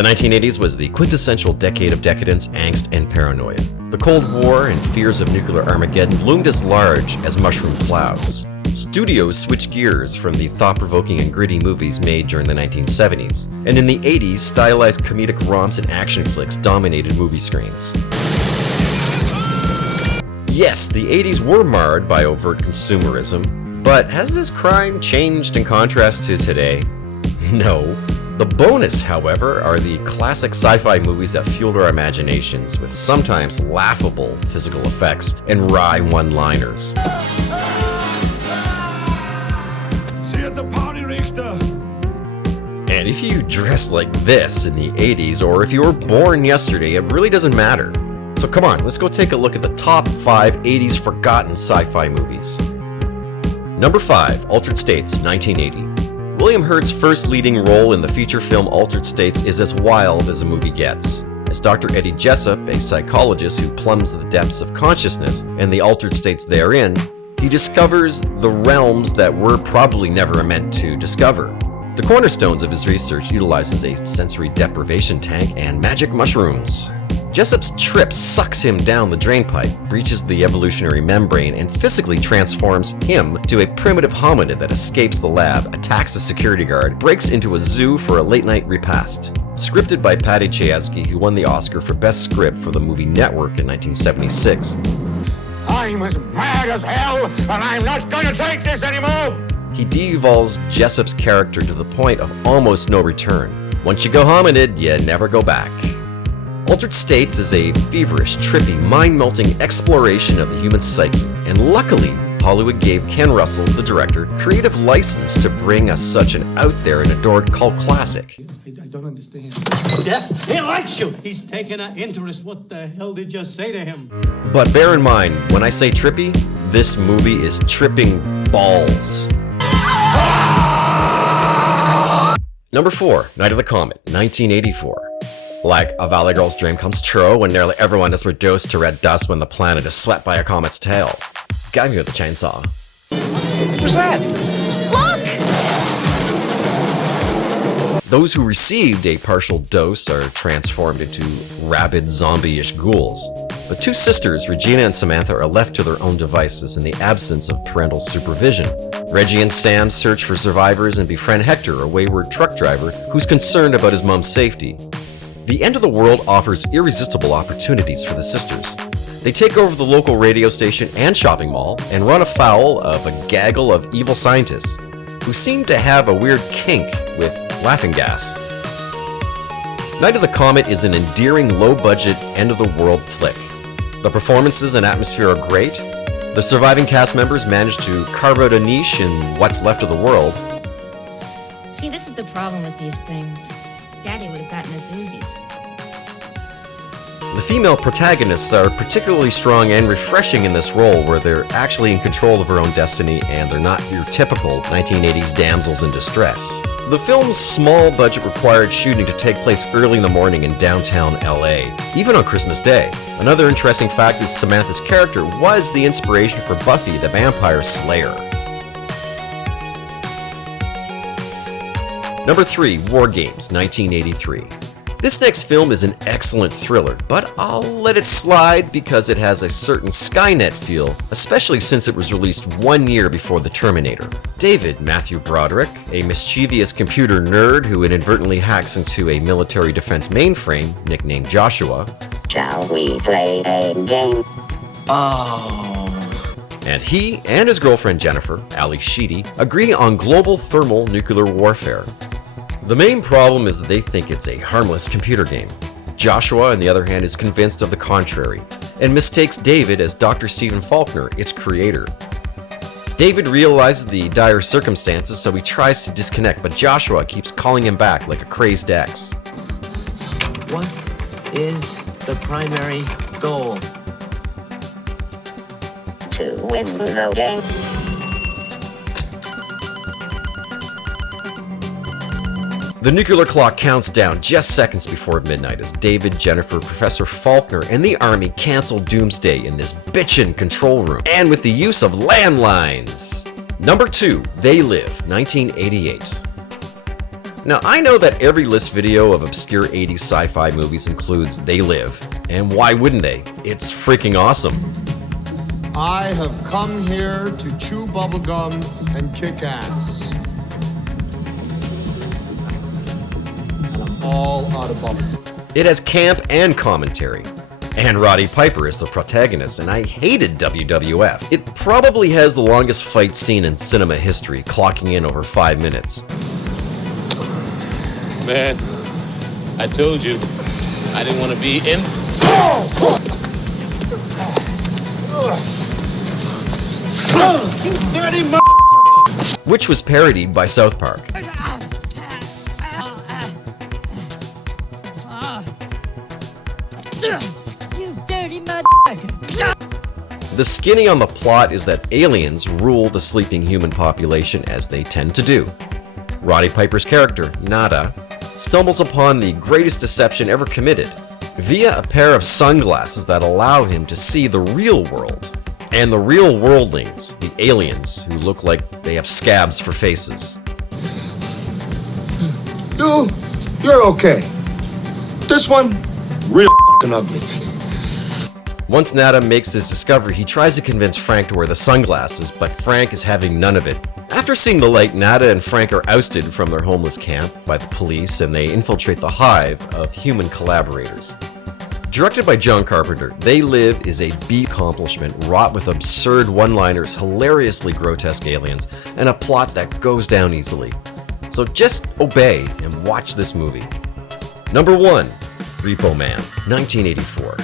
The 1980s was the quintessential decade of decadence, angst, and paranoia. The Cold War and fears of nuclear Armageddon loomed as large as mushroom clouds. Studios switched gears from the thought-provoking and gritty movies made during the 1970s, and in the 80s, stylized comedic romps and action flicks dominated movie screens. Yes, the 80s were marred by overt consumerism, but has this crime changed in contrast to today? No. The bonus, however, are the classic sci-fi movies that fueled our imaginations with sometimes laughable physical effects and wry one-liners. See you at the party, Richter. And if you dressed like this in the 80s, or if you were born yesterday, it really doesn't matter. So come on, let's go take a look at the top 5 80s forgotten sci-fi movies. Number 5, Altered States, 1980. William Hurt's first leading role in the feature film Altered States is as wild as a movie gets. As Dr. Eddie Jessup, a psychologist who plumbs the depths of consciousness and the altered states therein, he discovers the realms that we're probably never meant to discover. The cornerstones of his research utilizes a sensory deprivation tank and magic mushrooms. Jessup's trip sucks him down the drainpipe, breaches the evolutionary membrane, and physically transforms him to a primitive hominid that escapes the lab, attacks a security guard, breaks into a zoo for a late-night repast. Scripted by Paddy Chayefsky, who won the Oscar for Best Script for the movie Network in 1976. I'm as mad as hell, and I'm not gonna take this anymore! He de-evolves Jessup's character to the point of almost no return. Once you go hominid, you never go back. Altered States is a feverish, trippy, mind-melting exploration of the human psyche, and luckily, Hollywood gave Ken Russell, the director, creative license to bring us such an out-there and adored cult classic. I don't understand. Death? He likes you! He's taking an interest. What the hell did you say to him? But bear in mind, when I say trippy, this movie is tripping balls. Number 4, Night of the Comet, 1984. Like a valley girl's dream comes true when nearly everyone is reduced to red dust when the planet is swept by a comet's tail. Got me with the chainsaw. What's that? Look! Those who received a partial dose are transformed into rabid zombie-ish ghouls. The two sisters, Regina and Samantha, are left to their own devices in the absence of parental supervision. Reggie and Sam search for survivors and befriend Hector, a wayward truck driver who's concerned about his mom's safety. The end of the world offers irresistible opportunities for the sisters. They take over the local radio station and shopping mall and run afoul of a gaggle of evil scientists who seem to have a weird kink with laughing gas. Night of the Comet is an endearing, low-budget, end-of-the-world flick. The performances and atmosphere are great. The surviving cast members manage to carve out a niche in what's left of the world. See, this is the problem with these things. Daddy would have gotten us Uzis. The female protagonists are particularly strong and refreshing in this role where they're actually in control of their own destiny and they're not your typical 1980s damsels in distress. The film's small budget required shooting to take place early in the morning in downtown LA, even on Christmas Day. Another interesting fact is Samantha's character was the inspiration for Buffy the Vampire Slayer. Number 3, War Games, 1983. This next film is an excellent thriller, but I'll let it slide because it has a certain Skynet feel, especially since it was released 1 year before The Terminator. David Matthew Broderick, a mischievous computer nerd who inadvertently hacks into a military defense mainframe, nicknamed Joshua. Shall we play a game? And he and his girlfriend Jennifer, Ali Sheedy, agree on global thermal nuclear warfare. The main problem is that they think it's a harmless computer game. Joshua, on the other hand, is convinced of the contrary, and mistakes David as Dr. Stephen Faulkner, its creator. David realizes the dire circumstances, so he tries to disconnect, but Joshua keeps calling him back like a crazed ex. What is the primary goal? To win the game. The nuclear clock counts down just seconds before midnight as David, Jennifer, Professor Faulkner, and the Army cancel Doomsday in this bitchin' control room, and with the use of landlines. Number 2, They Live, 1988. Now, I know that every list video of obscure 80s sci-fi movies includes They Live, and why wouldn't they? It's freaking awesome. I have come here to chew bubblegum and kick ass. And I'm all out of bubblegum. It has camp and commentary. And Roddy Piper is the protagonist, and I hated WWF. It probably has the longest fight scene in cinema history, clocking in over 5 minutes. Man, I told you, I didn't want to be in. You dirty Which was parodied by South Park. You dirty The skinny on the plot is that aliens rule the sleeping human population as they tend to do. Roddy Piper's character, Nada, stumbles upon the greatest deception ever committed via a pair of sunglasses that allow him to see the real world and the real worldlings, the aliens who look like they have scabs for faces. You're okay. This one, real fucking ugly. Once Nada makes his discovery, he tries to convince Frank to wear the sunglasses, but Frank is having none of it. After seeing the light, Nada and Frank are ousted from their homeless camp by the police, and they infiltrate the hive of human collaborators. Directed by John Carpenter, They Live is a B accomplishment wrought with absurd one-liners, hilariously grotesque aliens, and a plot that goes down easily. So just obey and watch this movie. Number 1, Repo Man, 1984.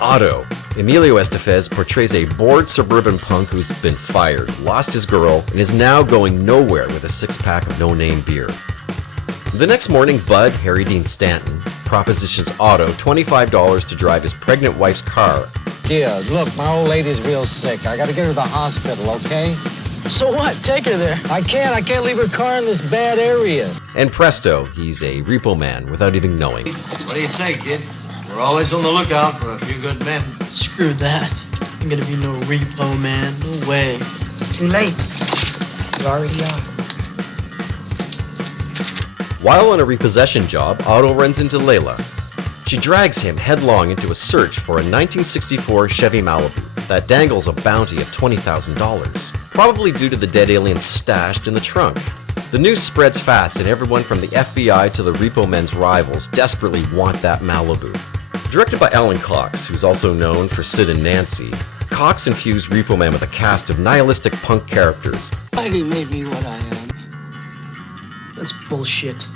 Otto, Emilio Estevez, portrays a bored suburban punk who's been fired, lost his girl, and is now going nowhere with a six-pack of no-name beer. The next morning, Bud, Harry Dean Stanton, propositions Otto $25 to drive his pregnant wife's car. Dear, look, my old lady's real sick. I gotta get her to the hospital, okay? So what? Take her there. I can't leave her car in this bad area. And presto, he's a Repo Man without even knowing. What do you say, kid? We're always on the lookout for a few good men. Screw that. Ain't gonna be no Repo Man. No way. It's too late. You already are. While on a repossession job, Otto runs into Layla. She drags him headlong into a search for a 1964 Chevy Malibu that dangles a bounty of $20,000, probably due to the dead aliens stashed in the trunk. The news spreads fast, and everyone from the FBI to the Repo Men's rivals desperately want that Malibu. Directed by Alan Cox, who's also known for Sid and Nancy, Cox infused Repo Man with a cast of nihilistic punk characters. Spidey made me what I am. That's bullshit.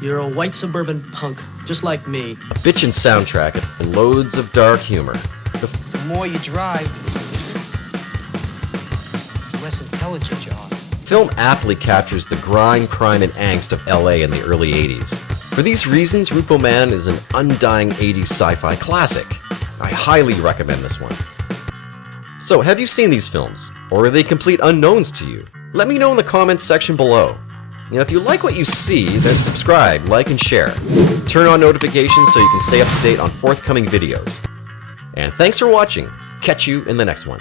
You're a white suburban punk, just like me. A bitchin' soundtrack and loads of dark humor. The more you drive, the less intelligent you are. Film aptly captures the grind, crime, and angst of LA in the early 80s. For these reasons, Repo Man is an undying 80s sci-fi classic. I highly recommend this one. So, have you seen these films? Or are they complete unknowns to you? Let me know in the comments section below. If you like what you see, then subscribe, like, and share. Turn on notifications so you can stay up to date on forthcoming videos. And thanks for watching. Catch you in the next one.